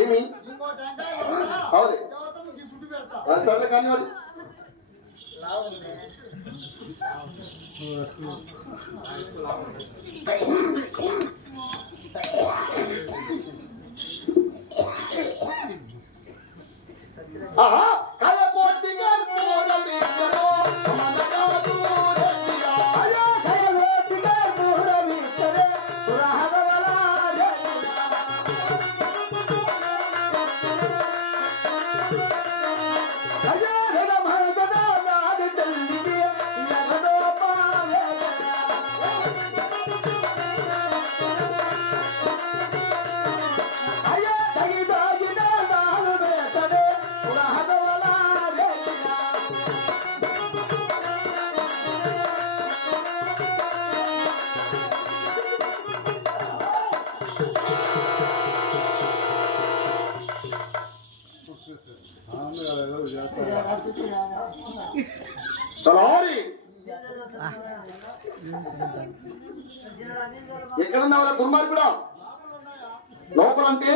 ఏమి సర్లే కానీ మరి ఎక్కడున్నావురా దుర్మార్గుడా? లోపలంటే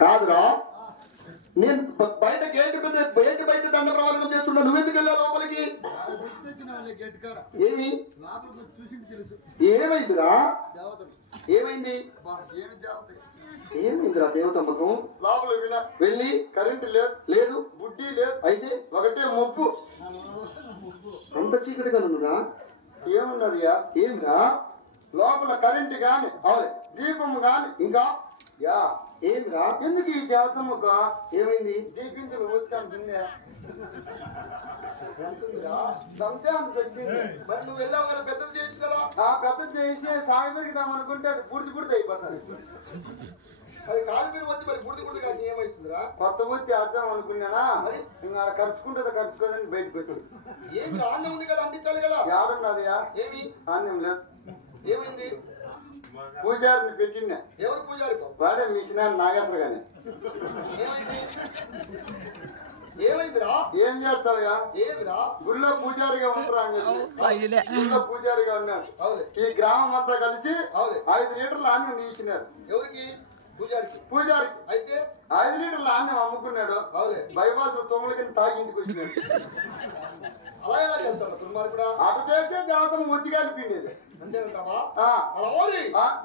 కాదురా, నేను బయట గేటు బయట దండ ప్రవాదం చేస్తున్నా, నువ్వెందుకు వెళ్ళావు లోపలికి? ఏమి ఏమైందిరా? ఏమైంది? ఏమైందిరా దేవతమ్మకం? లోపల వెళ్ళి కరెంటు లేదు, బుడ్డి లేదు, అయితే ఒకటే ముప్పు. అంత చీకటిగా ఉన్నదా? ఏమున్నదియా? ఏమిరా? లోపల కరెంటు గాని దీపం గాని ఇంకా ఏమిరా? ఎందుకు ఈ దేవతమ్మక ఏమైంది? దీపించులు వచ్చాను మరి నువ్వు వెళ్ళావు కదా, పెద్దది చేయొచ్చు కదా. పెద్దది చేసి సాగి పెరిగిదాం అనుకుంటే అది బుడిది అయిపోతాను. అది కాలు మీద వచ్చి మరి బుడిది కానీ ఏమైతుందిరా? కొత్త బుద్ధి వేద్దాం అనుకున్నానా, మరి ఇంకా ఖర్చుకోదని బయటకు వచ్చింది. ఏమి ఆన్యం ఉంది కదా, అందించాలి కదా. ఎవరున్నదియా? ఏమి ఆన్యం లేదు. ఏమైంది? పూజారిని పెట్టిన. ఎవరు పూజారి? వాడే మిషన్ నాగేశ్వర గాని. ఏమైందిరా? ఏం చేస్తావా? ఏమిరా? గుళ్ళో పూజారిగా ఉంటారా అని చెప్పి గుళ్ళో పూజారిగా ఉన్నాడు. ఈ గ్రామం అంతా కలిసి 5 లీటర్ల ఆన్యం ఇచ్చినారు. ఎవరికి? పూజారికి. అయితే 5 లీటర్ల ఆన్యం అమ్ముకున్నాడు. బైపాస్ 9 కింద తాగింటికి వచ్చినాడు. అలా ఎలా చేస్తాడు దుర్మార్గుడా? అటు చేసే దేవతను ఒట్టిగా అలిపిండేది.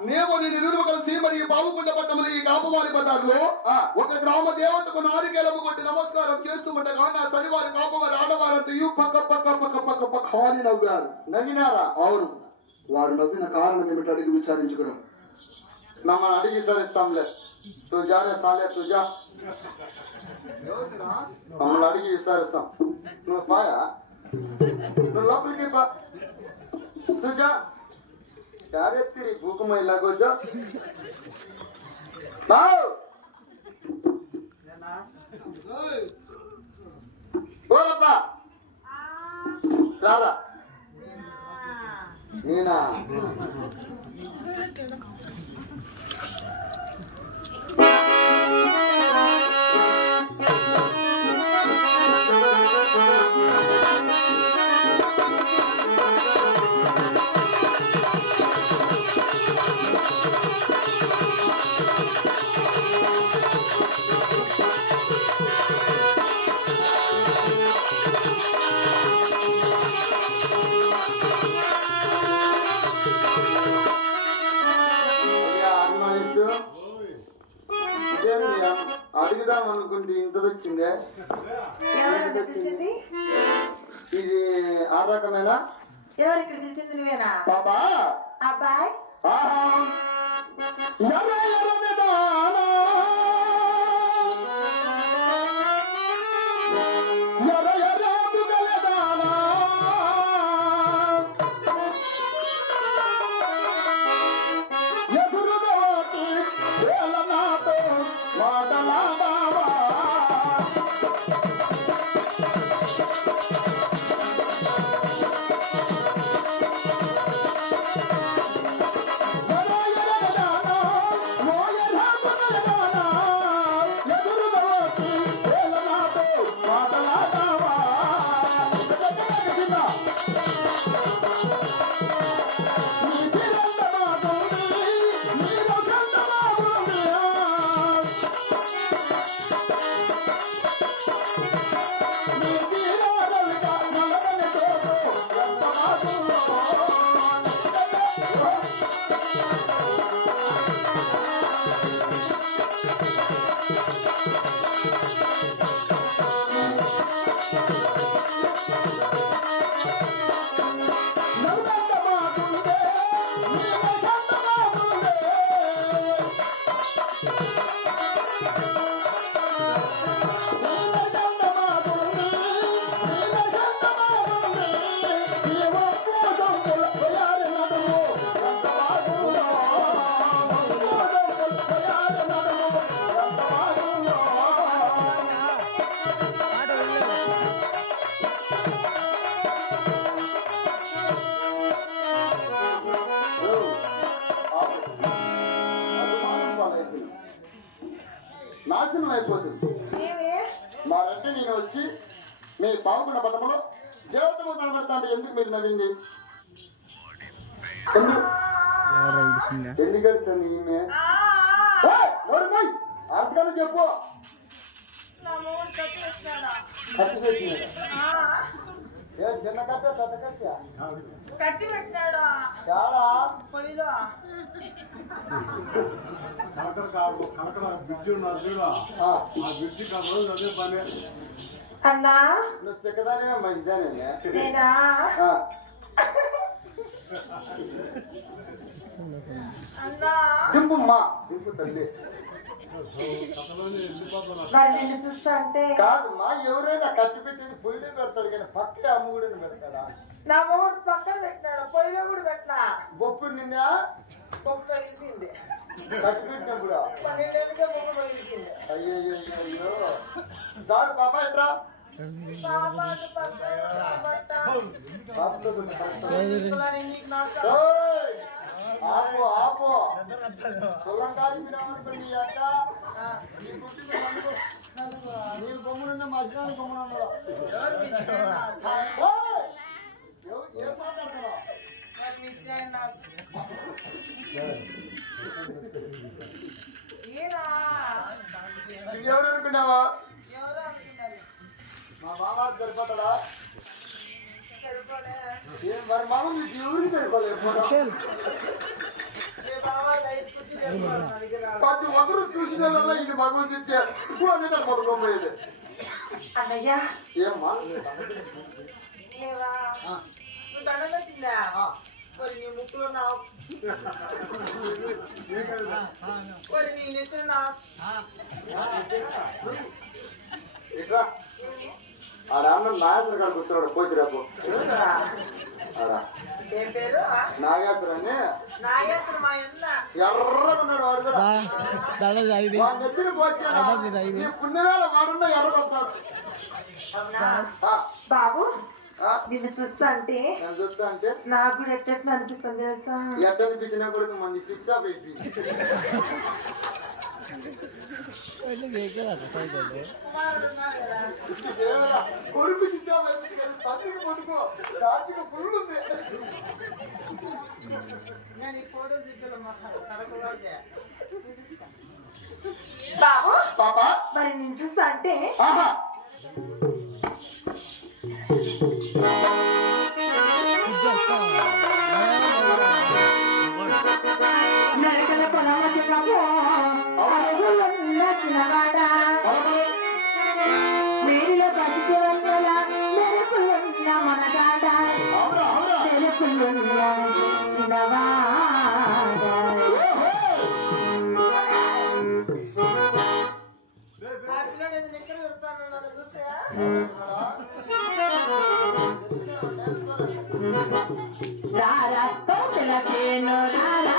మేము నేను కలిసి మరి బాబుకుండ పట్టమని ఈ కాపవారి పట్టాల్లో ఒక గ్రామ దేవతకు నారికేలము కొట్టి నమస్కారం చేస్తూ ఉండగా నా శనివారి కాపవారి ఆడవారంటూ పక్క అని నవ్వారు. నవ్వినారా? అవును. వారు నవ్విన కారణం ఏమిటి అడిగి విచారించుకున్నాం. మమ్మల్ని అడిగి విచారిస్తాంలే. తుజారే సాలే తుజా, మమ్మల్ని అడిగి విచారిస్తాం. నువ్వు పాయా, నువ్వు లోపలికి పా. తుజా ಯಾರೇ ತಿರಿ ಭೂಕುಮ ಇಲ್ಲ ಗೊಜ್ಜ ಓರಪ್ಪ ರಾರಾ ನೀನಾ అడుగుదాం అనుకుంటే ఇంత వచ్చిందే. ఇది ఆ రకమేనా? ఎవరికి పిలిచింది? నువ్వేనా బాబా? అబ్బాయి Moya నాశనం అయిపోతుంది. మరంటే నేను వచ్చి మీ పావుకున్న పట్టణంలో జీవితము కనబడతా అంటే ఎందుకు మీరు నవ్వింది? ఎందుకు వెళ్తుంది ఈమె? అంతకన్నా చెప్పు. కట్టి పెట్టినాడు. చిన్న కట్ట పెద్ద కట్ట కట్టి పెట్టినాడు. పొయ్యిలో బ్రిడ్జి ఉన్నారు చూడ, ఆ బ్రిడ్జి కలరు అదే పని. అన్నా నువ్వు చెక్కదానివే మంచిదానే. నేనా అన్నా దింపుమ్మా, దింపు తల్లి. మరి నిన్ను చూస్తా అంటే కాదమ్మా, ఎవరైనా కట్టి పెట్టేది పొయ్యిలో పెడతాడు కానీ పక్కనే అమ్ముగుడిని పెడతాడా? నా మూడు పక్కన పెట్టినాడు, పొయ్యిలో కూడా పెట్టినా. బొప్పు నిందా బొక్క ఇరిగింది. కట్టి పెట్టినప్పుడు 12 ఏళ్ళకే బొక్క ఇరిగింది. అయ్యో చాలు బాబా ఎట్రా పాపాలు పక్కన పట్ట. నీకు నాకు ఆపు ఆపు సొల్లంకారి వినామనుకోండి అక్క. నీ బొమ్మలున్న మధ్యాహ్నం బొమ్మలు ఉన్నాడు. ఏం మాట్లాడుతున్నావు? ఎవరు అనుకున్నావా? మా మామ సరిపోతాడా? మరి మామ మీకు ఎవరికి సరిపోలేదు. ప్రతి ఒక్కరు చూసిన వల్ల ఇది భగవద్గీత అదే పడుకోపోయేది. అన్నయ్యా ఏమ్మా దండం పెట్టిందా? మరి నీ ముక్కులో నా మరి నీ నెత్తులు నా ఇట్లా ఆడ అన్న నాగేశ్వర గారు కూర్చోడు పోసిరాపు. ఏం పేరు? నాగేశ్వర అని నాగేశ్వర మా అన్న ఎర్రగున్నాడు వాడు కూడా. వాడి నెత్తిని పోచాను పుణ్యవేళ వాడున్నా ఎర్రగొస్తాడు. బాబు నిన్ను చూస్తా అంటే నేను చూస్తా అంటే నాకు కూడా ఎట్లా అనిపిస్తుంది తెలుసా? ఎట్ట అనిపించినా కూడా మంది శిక్ష పెట్టి కొడుకు శిక్ష పెట్టి తండ్రికి పడుకో రాజుకు ఫుల్ ఉంది. బాబు పాపా మరి నిన్ను చూస్తా అంటే ఆహా నడకల పొలమకు చిన్నవాడా మేలులో బతికి వందల మెరుపులున్న మనగాడ మెరుపులున్న చిన్నవాడా రారా కోతులకేను రారా